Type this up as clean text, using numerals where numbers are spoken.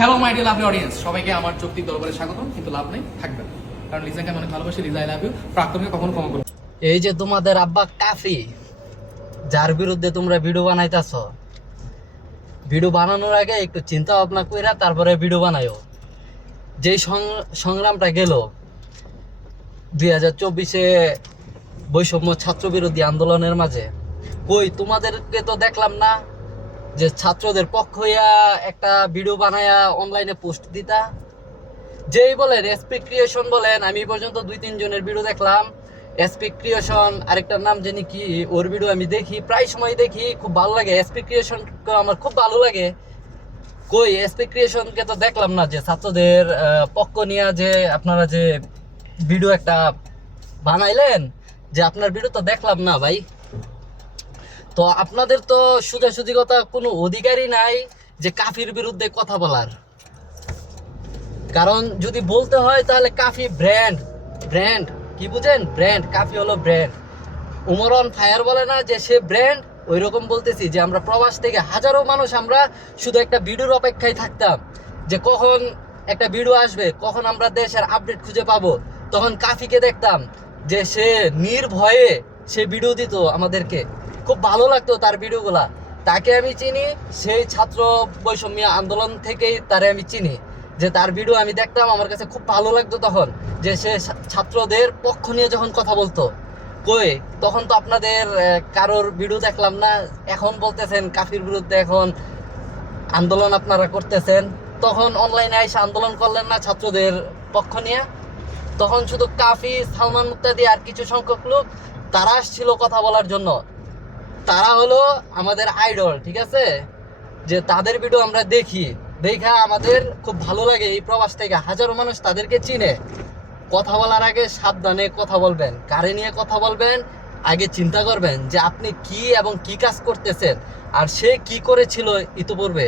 Hello my dear lovely audience, সবাইকে আমার যৌক্তিক দরবারে স্বাগতম। কিন্তু লাভ নেই, থাকবে না, কারণ লিজাকে আমি অনেক ভালোবাসি। Liza I love you. প্রাক্তনকে কখনো ক্ষমা করো। এই যে তোমাদের আব্বা কাফি, যার বিরুদ্ধে তোমরা ভিডিও বানাইতেছ, ভিডিও বানানোর আগে একটু চিন্তা ভাবনা কইরা তারপরে ভিডিও বানাইও। যেই সংগ্রামটা গেল 2024-এ বৈষম্য ছাত্র বিরোধী আন্দোলনের মাঝে, কই তোমাদেরকে তো দেখলাম না যে ছাত্রদের পক্ষ হইয়া একটা ভিডিও বানায়া অনলাইনে পোস্ট দিতা। যেই বলেন এসপি ক্রিয়েশন বলেন, আমি পর্যন্ত 2-3 জনের ভিডিও দেখলাম। এসপি ক্রিয়েশন, আরেকটার নাম জানি কি, ওর ভিডিও আমি দেখি, প্রায় সময় দেখি, খুব ভালো লাগে। এসপি ক্রিয়েশন আমার খুব ভালো লাগে। কই এসপি ক্রিয়েশনকে তো দেখলাম না যে ছাত্রদের পক্ষ নিয়ে যে আপনারা যে ভিডিও একটা বানাইলেন, যে আপনার ভিডিও তো দেখলাম না ভাই। তো আপনাদের তো সোজাসুজিকতা কোনো অধিকারই নাই যে কাফির বিরুদ্ধে কথা বলার। কারণ যদি বলতে হয় তাহলে কাফি ব্র্যান্ড কি বুঝেন? ব্র্যান্ড, কাফি হলো ব্র্যান্ড। উমর অন ফায়ার বলে না যে সে ব্র্যান্ড, ওই রকম বলতেছি যে আমরা প্রবাস থেকে হাজারো মানুষ আমরা শুধু একটা ভিডিওর অপেক্ষায় থাকতাম যে কখন একটা ভিডিও আসবে, কখন আমরা দেশের আপডেট খুঁজে পাবো। তখন কাফিকে দেখতাম যে সে নির্ভয়ে সে ভিডিও দিত আমাদেরকে, খুব ভালো লাগতো তার ভিডিওগুলা। তাকে আমি চিনি সেই ছাত্র বৈষম্য আন্দোলন থেকেই তারে আমি চিনি, যে তার ভিডিও আমি দেখতাম, আমার কাছে খুব ভালো লাগতো তখন যে সে ছাত্রদের পক্ষ নিয়ে যখন কথা বলতো। কই তখন তো আপনাদের কারোর ভিডিও দেখলাম না। এখন বলতেছেন কাফির বিরুদ্ধে এখন আন্দোলন আপনারা করতেছেন, তখন অনলাইনে এসে আন্দোলন করলেন না ছাত্রদের পক্ষ নিয়ে? তখন শুধু কাফি, সালমান মুক্তাদি আর কিছু সংখ্যক লোক তারা আসছিল কথা বলার জন্য। তারা হলো আমাদের আইডল, ঠিক আছে? যে তাদের ভিডিও আমরা দেখি, দেখা আমাদের খুব ভালো লাগে। এই প্রবাস থেকে হাজারো মানুষ তাদেরকে চিনে। কথা বলার আগে সাবধানে কথা বলবেন, কারে নিয়ে কথা বলবেন আগে চিন্তা করবেন যে আপনি কি এবং কি কাজ করতেছেন, আর সে কি করেছিল ইতিপূর্বে।